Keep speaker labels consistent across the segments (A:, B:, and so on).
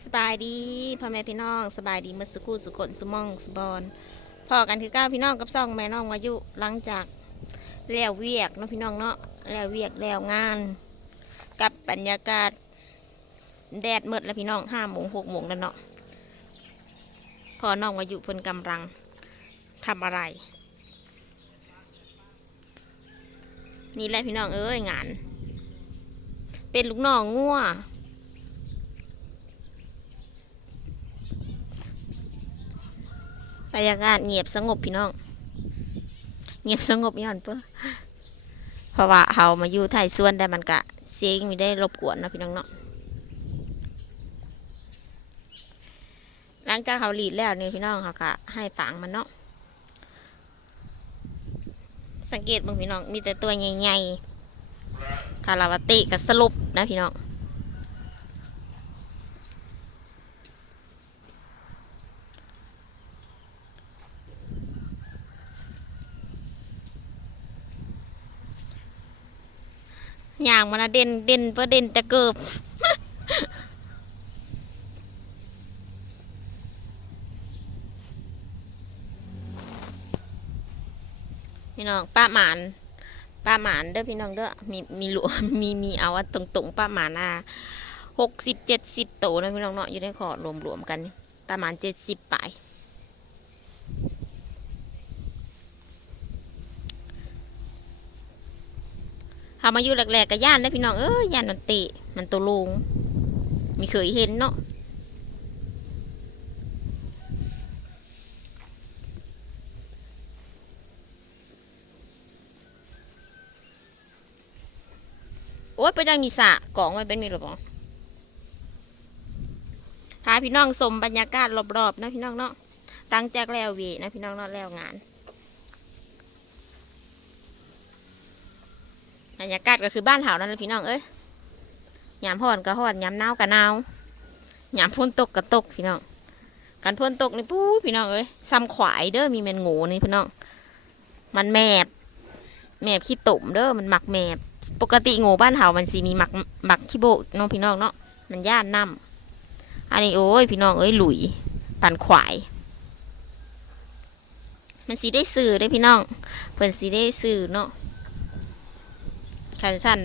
A: สบายดีพ่อแม่พี่น้องสบายดีเมื่อสักครู่สุขนสุมองสุบอนพอกันคือเก้าพี่น้องกับซ่องแม่น้องวายุหลังจากแล้วเวียกเนาะพี่น้องเนาะแล้วเวียกแล้วงาน กับบรรยากาศแดดมืดแล้วพี่น้องห้าโมงหกโมงแล้วเนาะพอน้องวายุเพิ่นกำลังทำอะไร นี่แหละพี่น้องเอ้ยงาน เป็นลูกน้องงัว รรยากาศเงียบสงบพี่น้อง เงียบสงบย้อนเพื่อเพราะว่าเขามาอยู่ไทยส่วนได้มันกะเสียงมีได้รบกวนนะพี่น้องเนาะหลังจากเขาหลีดแล้วนี่พี่น้องเขากะให้ฝังมันเนาะสังเกตบางพี่น้องมีแต่ตัวใหญ่ๆคาราวาติกับสรุปนะพี่น้อง อย่างมันนะเด่นเด่นเพื่อเด่นแต่เกิบพี่น้องป้าหมานป้าหมานเด้อพี่น้องเด้อมีมีหลวมีมีเอาตรงตรงป้าหมานอะหกสิบเจ็ดสิบโตนะพี่น้องเนาะอยู่ในขอรวมรวมๆกันป้าหมานเจ็ดสิบปลาย ทำมาอยู่แรกๆกับย่านนะพี่น้องเอ้ยย่านมันเตะมันตัวลงมีเคยเห็นเนาะโอ้ยไปจังมีสระกล่องไว้เป็นมีหรือเปล่าพาพี่น้องชมบรรยากาศรอบๆนะพี่น้องเนาะหลังแจกแล้วเวีนะพี่น้องเนาะแล้วงาน บรรยากาศก็คือบ้านเฮานั่นแหละพี่น้องเอ้ยยามฮ้อนก็ฮ้อนยามหนาวก็หนาวยามพ้นตกก็ตกพี่น้องกันพ้นตกนี่ปู๊พี่น้องเอ้ยซ้ำขวายเด้อมีแมนโง่นี่พี่น้องมันแมบแมบขี้ตุ่มเด้อมันหมักแมบปกติโง่บ้านเฮามันสิมีหมักหมักขี้โบกน้องพี่น้องเนาะมันย่านน้ำอันนี้โอ้ยพี่น้องเอ้ยหลุยปันขวาย มันสีได้สื่อได้พี่น้องเพิ่นสีได้สื่อเนาะ คันสั้น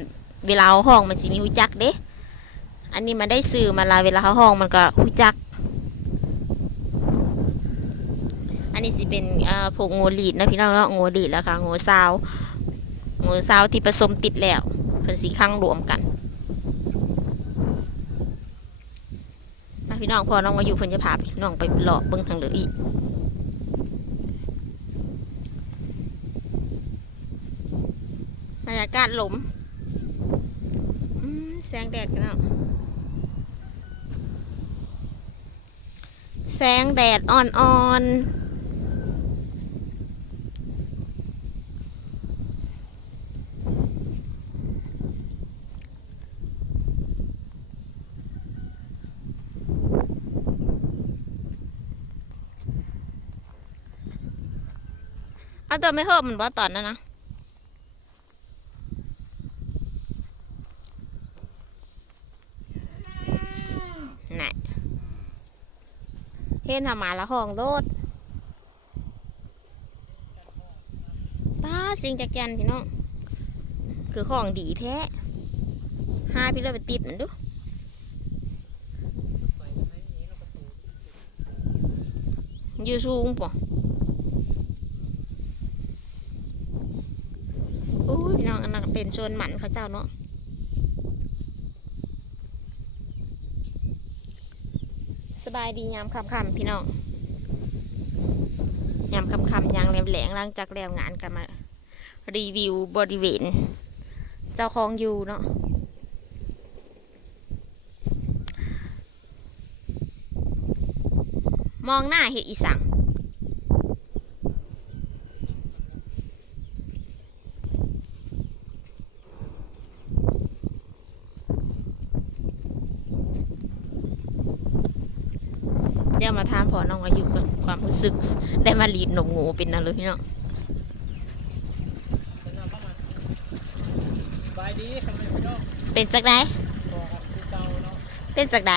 A: เวลาเขาห้องมันสิมีหุจักเด้ อันนี้มันได้สื่อมาลาเวลาเขาห้องมันก็หุจัก อันนี้สิเป็นอ่าพวกโงลีดนะพี่น้องเนาะโงลีดแล้วค่ะโงซาวหมูซาวที่ผสมติดแล้วเพิ่นสีข้างรวมกันพี่น้องพอน้องมาอยู่เพิ่นจะพาพี่น้องไปเลาะเบิ่งทางเหลืออีกบรรยากาศหลมอืมแสงแดดกันเนาะแสงแดดอ่อนๆเอาตัวไม่เพิ่มมันว่าตอนนั้นนะ เห็นทำมาละห้องโลดป้าสิงจักจันพี่น้องคือของดีแท้ห้าพี่เลยไปติดมันดูอยู่สูงป่ะโอ้ยพี่น้องอันนั้นเป็นชวนหมันเขาเจ้าเนาะ บายดียามค่ำๆพี่น้องยามค่ำๆยางแหลงๆหลังจากแล้วงานกันมา รีวิวบริเวณ เจ้าของอยู่เนาะมองหน้าเห็ดอีสัง เดี๋ยวมาถามพอน้องอายุก่อน ความรู้สึกได้มาลีดหนมงูเป็นอะไรพี่น้อง
B: สบายดีครับพี่น้อง
A: เป็นจากไหน
B: เป็
A: นจากไหน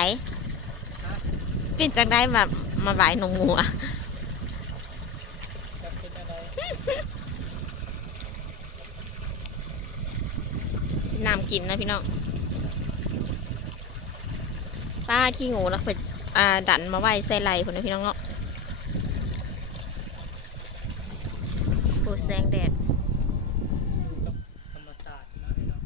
A: เป็นจังได้มามาบายนงงัว
B: นอะไร
A: สิน้ำกินนะพี่น้องป้าขี้งูแล้วเพิ่นอ่าดันมาไว้ใส่ไหลคนนะพี่น้องเนาะ โอ้แสงแดด
B: อยู่กับธรรมศาสตร์นะพี่น้อง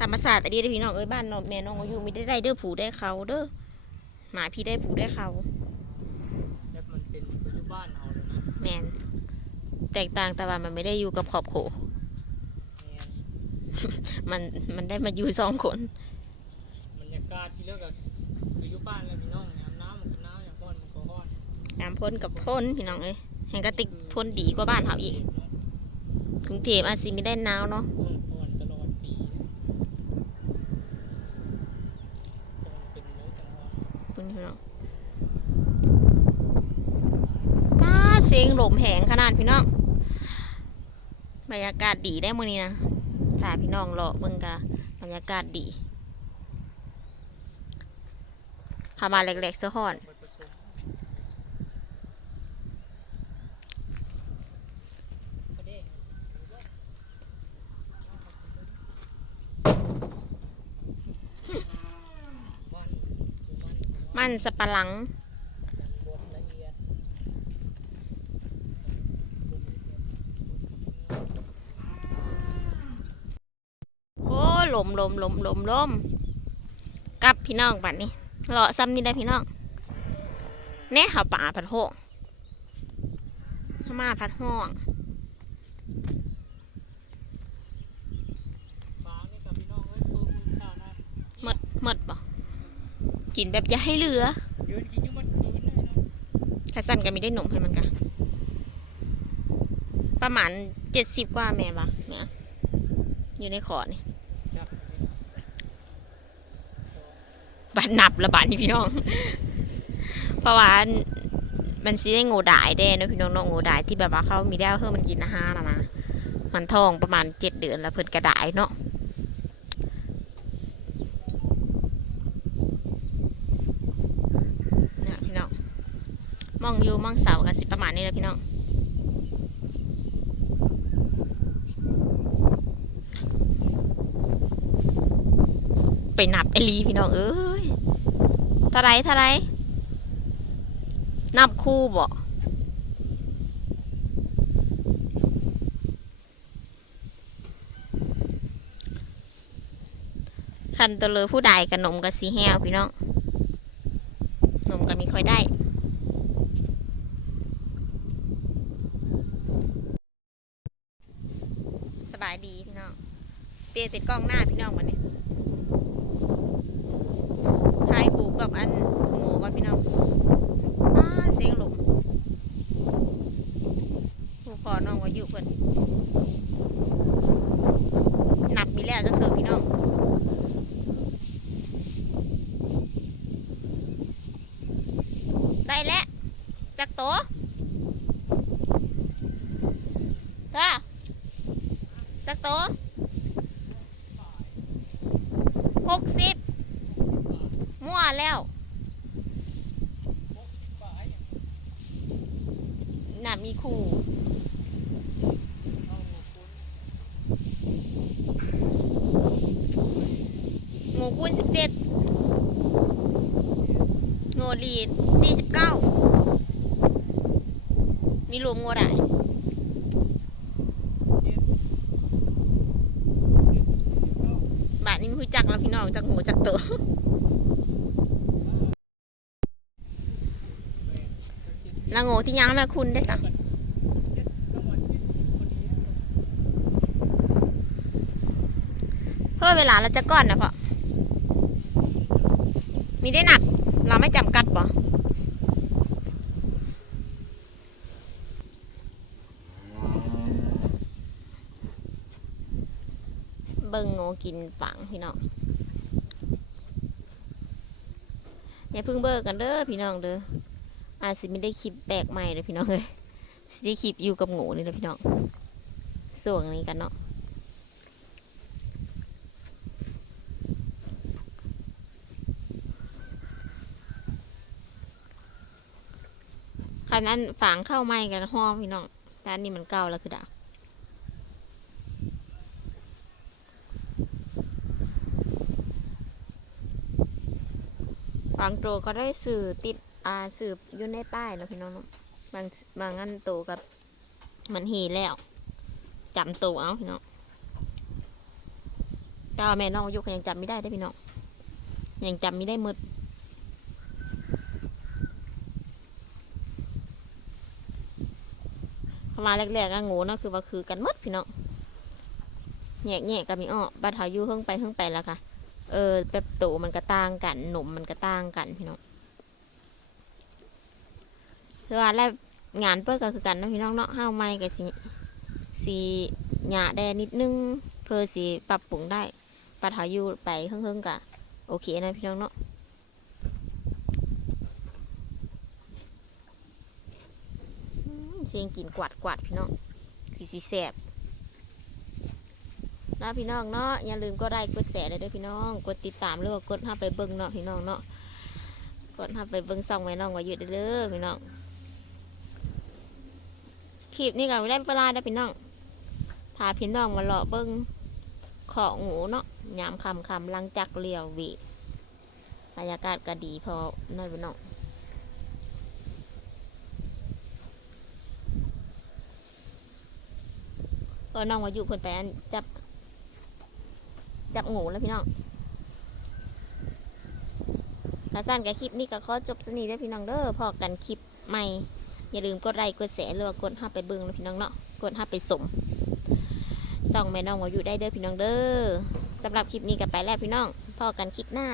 A: ธรรมศาสตร์อันนี้เด้อพี่น้องเอ้ยบ้านน้องแม่น้องอายุมีได้ได้เด้อผูได้เขาเด้อหมาพี่ได้ผูได้เขา
B: แล้วมันเป็นปัจจุบันเอาเลยนะ
A: แมนแตกต่างแต่ว่ามันไม่ได้อยู่กับขอบโข
B: แม่น
A: มันมันได้มาอยู่สองคน
B: บรรยากาศที่เลือกกับคืออยู่บ้านเลยพี่น้องน้ำน้ำมันก็น้ำอย่างร้อนมันก็ร้อน
A: น้ำพ่นกับพ่นพี่น้องเอ้ยแห่งกระติกพ่นดีกว่าบ้านเขาอีก
B: เนาะ
A: กรุงเทพอาจสิม่ได้หนาวเนาะ
B: ร้อนร้อนตลอดปีจะมันเป็นเลยจังหวะ
A: เพิ่นพี่น้องป้าเสียงหลมแหงขนาดพี่น้องบรรยากาศดีได้มื้อนี้นะถ้าพี่น้องรอเบิ่งกะบรรยากาศดีพามาเล็กๆเสื้อห่อน
B: บทผสมประเด็นมันคือ มัน
A: มันสปะหลัง โอ้ลมลมลมลมลมกับพี่น้องบัดนี้เลาะซ้ำนี่ได้พี่น้องแน่เขาป่าพัดห้องมาพัดห้องหมดหมดบ่ กินแบบอย่าให้เหลือ
B: ยืนกินอยุ่มันคืนเลยนะ
A: ถ้าสั้นก็มีได้หนมให้มันกันประมาณเจ็ดสิบกว่าแม่ปะเนี่ยอยู่ในขอนี่
B: จับ
A: บานนับละบาทนี่พี่น้อง เพราะว่ามันสิได้ง่ดายได้เนาะพี่น้องเนาะโง่ดายที่แบบว่าเขามีได้เพื่อมันกินอาหารนะนะมันท้องประมาณเจ็ดเดือนแล้วเพิ่นกระดายเนาะเนี่ยพี่น้อง มองอยู่มองเสากันสิประมาณนี้แหละพี่น้องไปนับไอหลีพี่น้องเอ้ยเท่าไรเท่าไรนับคู่บ่คันตัวเลยผู้ใดกับนมกับสีแห้วพี่น้อง นมก็มีค่อยได้ สบายดีพี่น้อง เตะติดกล้องหน้าพี่น้องวันนี้ ทายผูกกับอันหมูก่อนพี่น้องอ้าเสียงหลุมผูกคอน้องไว้อยู่เพิ่นหนับมีแล้วจะเถือะพี่น้อง ได้แล้วจักโตะค่ะ จักโตะหกสิบมั่วแล้วน่ะมีคู่โง่คูณสิบเจ็ดโง่ลีดสี่สิบเก้ามีรวมโง่ได้บาทนี้มีคุย จักแล้วพี่น้องจักหูจักตัวละโง่ที่ยังม่คุณได้สักเพื่อเวลาเราจะก้อนนะพ่อมีได้หนัก เราไม่จำกัดบ่เบิ่งโง่กินปังพี่น้อง อย่าเพิ่งเบิกกันเด้อพี่น้องเด้ออาจสิไม่ได้คลิปแบกใหม่เลยพี่น้องเลยสิได้คลิปอยู่กับงูนี่เลยพี่น้องส่วงนี้กันเนาะคันนั้นฝางเข้าไม้กันห้อมพี่น้องแต่อันนี้มันเก่าแล้วคือดา บางตัวก็ได้สื่อติดอ่าสื่ออยู่ในป้ายแล้วพี่น้องบางบางอันตัวกับมันเหีแล้วจำตัวเอาพี่น้องเจ้าแม่น้องยุกยังจำไม่ได้ได้พี่น้องยังจำไม่ได้มืดเข้ามาแรกๆก็ง่เนาะคือว่าคือกันหมดพี่น้องแง่แง่ก็มีอ้อบ้านเฮาอยู่เฮิ่งไปเฮิ่งไปแล้วค่ะ เออแบบโตมันก็ต่างกันหนมมันก็ต่างกันพี่น้องคือว่าแล้วงานเปิ้ลก็คือกันนะพี่น้องเนาะห้าวไม้ก็สิสีหยาแดนิดนึงเพื่อสีปรับปรุงได้บ้านเฮาอยู่ไปเฮิงเฮงๆก็โอเคนะพี่น้องเนาะอืมเสียงกินกวาดกวาดพี่น้องคือสีแสบ นะพี่น้องเนาะอย่าลืมกดไลค์กดแชร์เลยเด้อพี่น้อง กดติดตามหรือว่ากดเข้าไปเบิ่งเนาะพี่น้องเนาะกดเข้าไปเบิ่งซ่องไว้น้องไว้อยู่เด้อพี่น้องคลิปนี้ก็ไม่ได้เวลาเด้พี่น้องพาพี่น้องมาเลาะเบิ่งของหมูเนาะยามคำคำหลังจากเลียววีบรรยากาศก็ดีพอนั่นพี่น้องเออน้องมาอยู่เพิ่นไปอันจับ จับงูแล้วพี่น้องกาสั้นกับคลิปนี้ก็ขอจบสนิทด้อพี่น้องเด้อพอกันคลิปใหม่ อย่าลืมกดไลค์กดแชร์หรือว่ากดห้าไปเบิ้งแล้วพี่น้องเนาะกดห้าไปสมส่องแม่น้องวาอยู่ได้เด้อพี่น้องเด้อสำหรับคลิปนี้ก็ไปแล้วพี่น้องพอกันคลิปหน้า